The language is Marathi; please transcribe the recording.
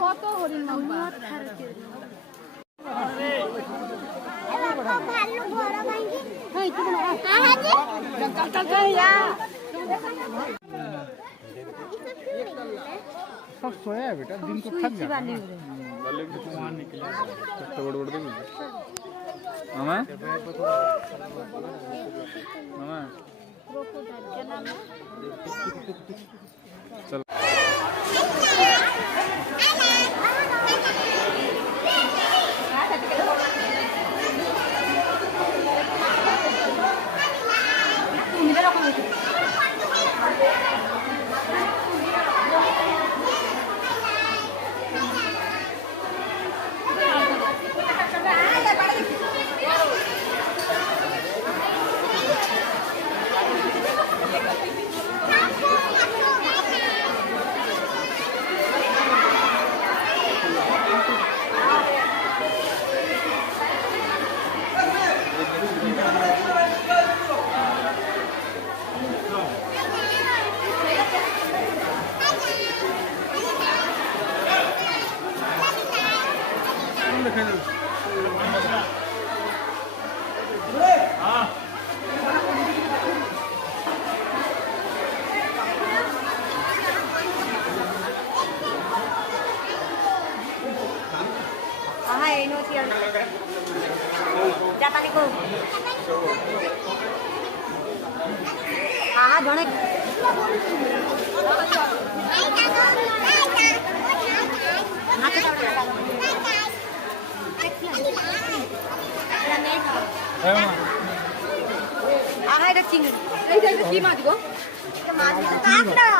কত হরিণ লম্বা सब सोया है बेटा, दिन को थक जाता है वहाँ निकला तो बड़ बड़ देंगे मामा मामा चल কি মাছ গো? মাছ কাঁকড়া